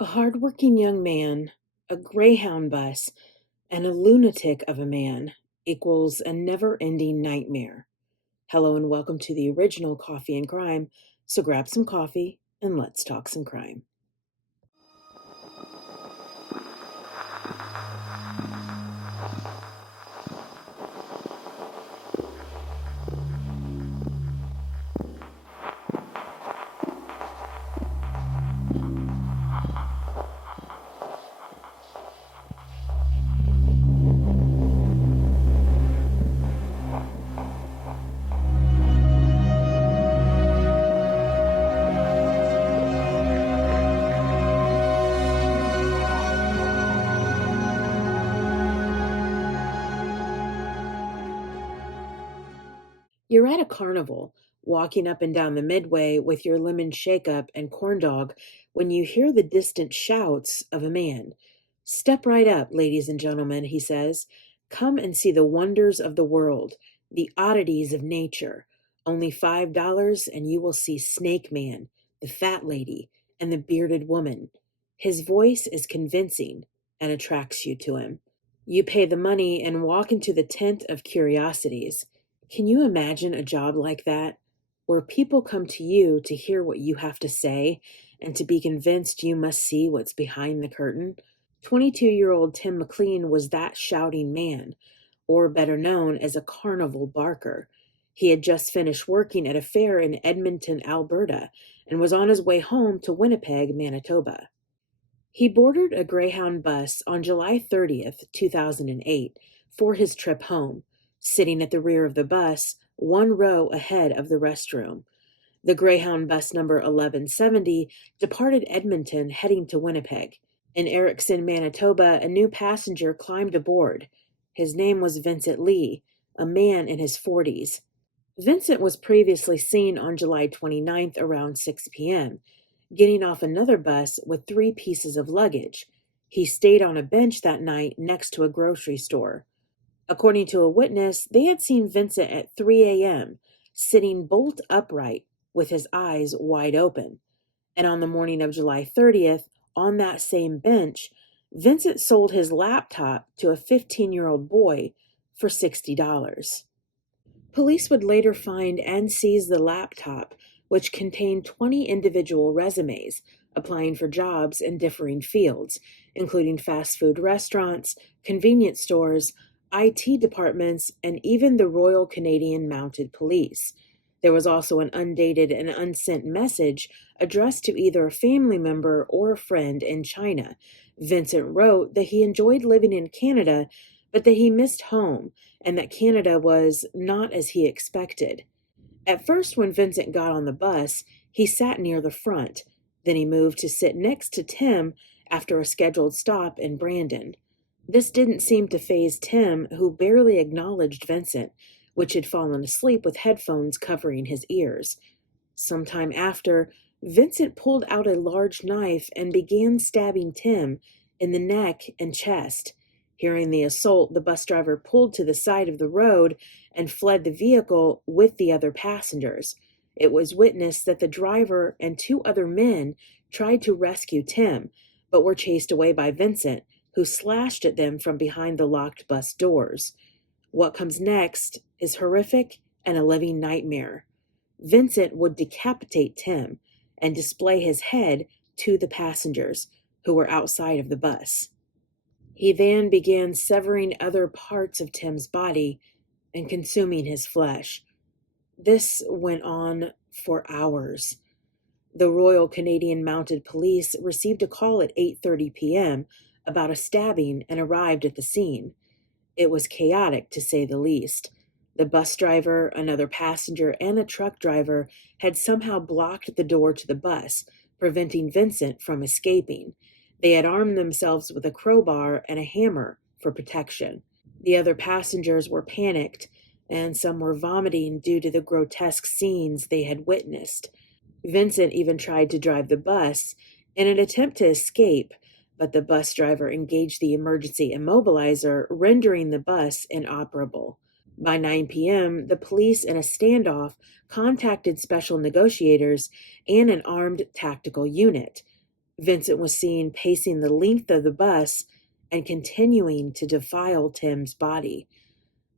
A hardworking young man, a Greyhound bus, and a lunatic of a man equals a never-ending nightmare. Hello and welcome to the original Coffee and Crime. So grab some coffee and let's talk some crime. You're at a carnival, walking up and down the midway with your lemon shake-up and corn dog when you hear the distant shouts of a man. "Step right up, ladies and gentlemen," he says. "Come and see the wonders of the world, the oddities of nature. Only $5 and you will see Snake Man, the fat lady, and the bearded woman." His voice is convincing and attracts you to him. You pay the money and walk into the tent of curiosities. Can you imagine a job like that, where people come to you to hear what you have to say and to be convinced you must see what's behind the curtain? 22-year-old Tim McLean was that shouting man, or better known as a carnival barker. He had just finished working at a fair in Edmonton, Alberta, and was on his way home to Winnipeg, Manitoba. He boarded a Greyhound bus on July 30th, 2008, for his trip home, sitting at the rear of the bus, one row ahead of the restroom. The Greyhound bus number 1170 departed Edmonton heading to Winnipeg. In Erickson, Manitoba, a new passenger climbed aboard. His name was Vincent Lee, a man in his 40s. Vincent was previously seen on July 29th around 6 p.m., getting off another bus with 3 pieces of luggage. He stayed on a bench that night next to a grocery store. According to a witness, they had seen Vincent at 3 a.m., sitting bolt upright with his eyes wide open. And on the morning of July 30th, on that same bench, Vincent sold his laptop to a 15-year-old boy for $60. Police would later find and seize the laptop, which contained 20 individual resumes applying for jobs in differing fields, including fast food restaurants, convenience stores, IT departments, and even the Royal Canadian Mounted Police. There was also an undated and unsent message addressed to either a family member or a friend in China. Vincent wrote that he enjoyed living in Canada, but that he missed home and that Canada was not as he expected. At first, when Vincent got on the bus, he sat near the front. Then he moved to sit next to Tim after a scheduled stop in Brandon. This didn't seem to faze Tim, who barely acknowledged Vincent, which had fallen asleep with headphones covering his ears. Sometime after, Vincent pulled out a large knife and began stabbing Tim in the neck and chest. Hearing the assault, the bus driver pulled to the side of the road and fled the vehicle with the other passengers. It was witnessed that the driver and 2 other men tried to rescue Tim, but were chased away by Vincent, who slashed at them from behind the locked bus doors. What comes next is horrific and a living nightmare. Vincent would decapitate Tim and display his head to the passengers who were outside of the bus. He then began severing other parts of Tim's body and consuming his flesh. This went on for hours. The Royal Canadian Mounted Police received a call at 8:30 p.m. about a stabbing and arrived at the scene. It was chaotic, to say the least. The bus driver, another passenger, and a truck driver had somehow blocked the door to the bus, preventing Vincent from escaping. They had armed themselves with a crowbar and a hammer for protection. The other passengers were panicked, and some were vomiting due to the grotesque scenes they had witnessed. Vincent even tried to drive the bus in an attempt to escape, but the bus driver engaged the emergency immobilizer, rendering the bus inoperable. By 9 p.m., the police in a standoff contacted special negotiators and an armed tactical unit. Vincent was seen pacing the length of the bus and continuing to defile Tim's body.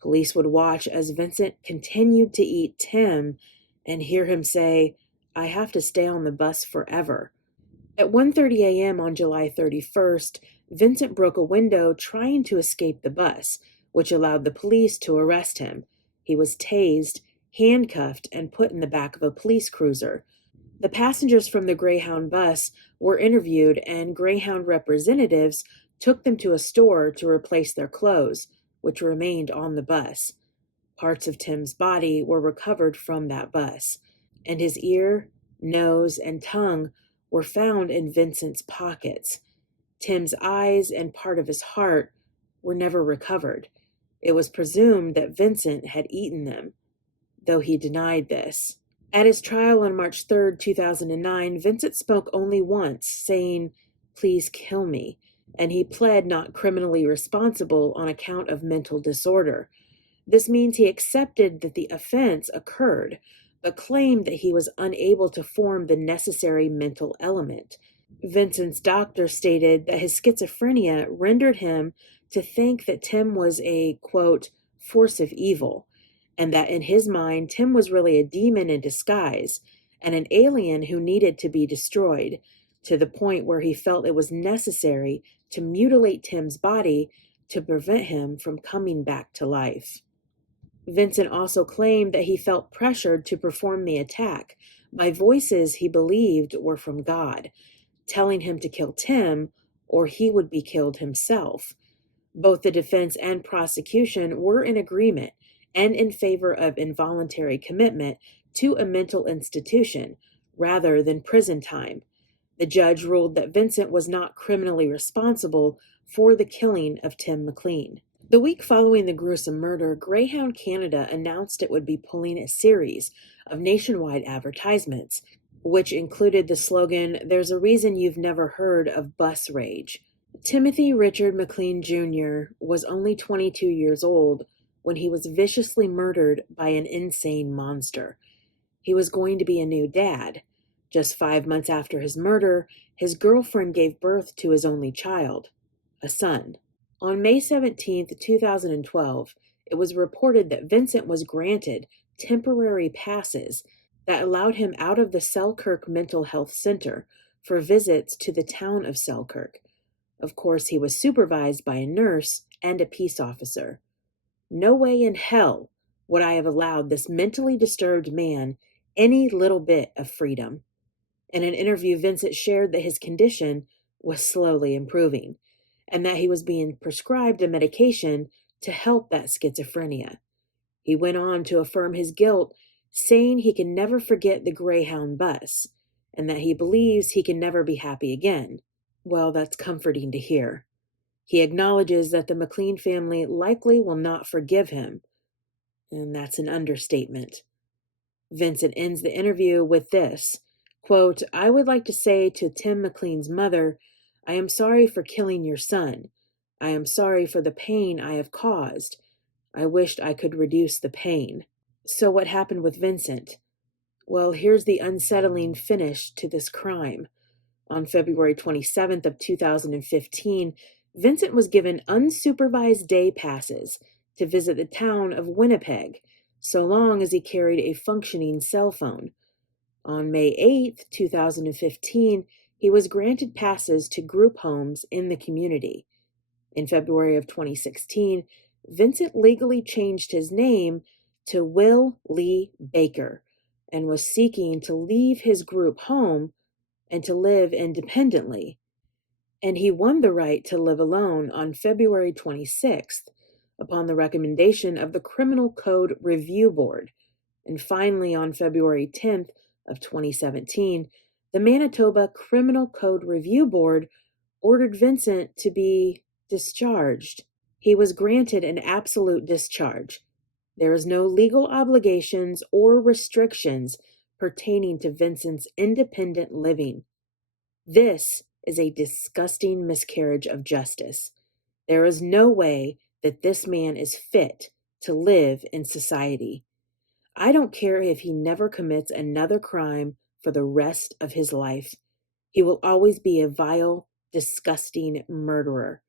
Police would watch as Vincent continued to eat Tim and hear him say, "I have to stay on the bus forever." At 1:30 a.m. on July 31st, Vincent broke a window trying to escape the bus, which allowed the police to arrest him. He was tased, handcuffed, and put in the back of a police cruiser. The passengers from the Greyhound bus were interviewed, and Greyhound representatives took them to a store to replace their clothes, which remained on the bus. Parts of Tim's body were recovered from that bus, and his ear, nose, and tongue were found in Vincent's pockets. Tim's eyes and part of his heart were never recovered. It was presumed that Vincent had eaten them, though he denied this. At his trial on March 3, 2009, Vincent spoke only once, saying, "Please kill me," and he pled not criminally responsible on account of mental disorder. This means he accepted that the offense occurred, but claimed that he was unable to form the necessary mental element. Vincent's doctor stated that his schizophrenia rendered him to think that Tim was a, quote, "force of evil," and that in his mind, Tim was really a demon in disguise and an alien who needed to be destroyed, to the point where he felt it was necessary to mutilate Tim's body to prevent him from coming back to life. Vincent also claimed that he felt pressured to perform the attack by voices he believed were from God, telling him to kill Tim or he would be killed himself. Both the defense and prosecution were in agreement and in favor of involuntary commitment to a mental institution rather than prison time. The judge ruled that Vincent was not criminally responsible for the killing of Tim McLean. The week following the gruesome murder, Greyhound Canada announced it would be pulling a series of nationwide advertisements, which included the slogan, "There's a reason you've never heard of bus rage." Timothy Richard McLean Jr. was only 22 years old when he was viciously murdered by an insane monster. He was going to be a new dad. Just 5 months after his murder, his girlfriend gave birth to his only child, a son. On May 17, 2012, it was reported that Vincent was granted temporary passes that allowed him out of the Selkirk Mental Health Center for visits to the town of Selkirk. Of course, he was supervised by a nurse and a peace officer. "No way in hell would I have allowed this mentally disturbed man any little bit of freedom." In an interview, Vincent shared that his condition was slowly improving and that he was being prescribed a medication to help that schizophrenia. He went on to affirm his guilt, saying he can never forget the Greyhound bus and that he believes he can never be happy again. Well, that's comforting to hear. He acknowledges that the McLean family likely will not forgive him, and that's an understatement. Vincent ends the interview with this, quote, "I would like to say to Tim McLean's mother, I am sorry for killing your son. I am sorry for the pain I have caused. I wished I could reduce the pain." So what happened with Vincent? Well, here's the unsettling finish to this crime. On February 27th of 2015, Vincent was given unsupervised day passes to visit the town of Winnipeg, so long as he carried a functioning cell phone. On May 8th, 2015, he was granted passes to group homes in the community. In February of 2016, Vincent legally changed his name to Will Lee Baker and was seeking to leave his group home and to live independently. And he won the right to live alone on February 26th upon the recommendation of the Criminal Code Review Board. And finally, on February 10th of 2017, the Manitoba Criminal Code Review Board ordered Vincent to be discharged. He was granted an absolute discharge. There is no legal obligations or restrictions pertaining to Vincent's independent living. This is a disgusting miscarriage of justice. There is no way that this man is fit to live in society. I don't care if he never commits another crime for the rest of his life. He will always be a vile, disgusting murderer.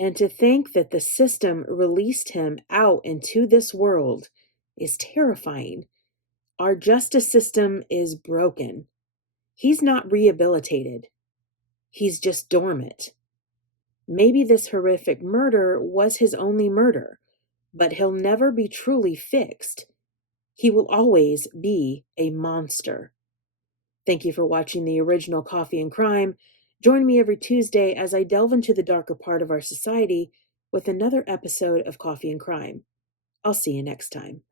And to think that the system released him out into this world is terrifying. Our justice system is broken. He's not rehabilitated. He's just dormant. Maybe this horrific murder was his only murder, but he'll never be truly fixed. He will always be a monster. Thank you for watching the original Coffee and Crime. Join me every Tuesday as I delve into the darker part of our society with another episode of Coffee and Crime. I'll see you next time.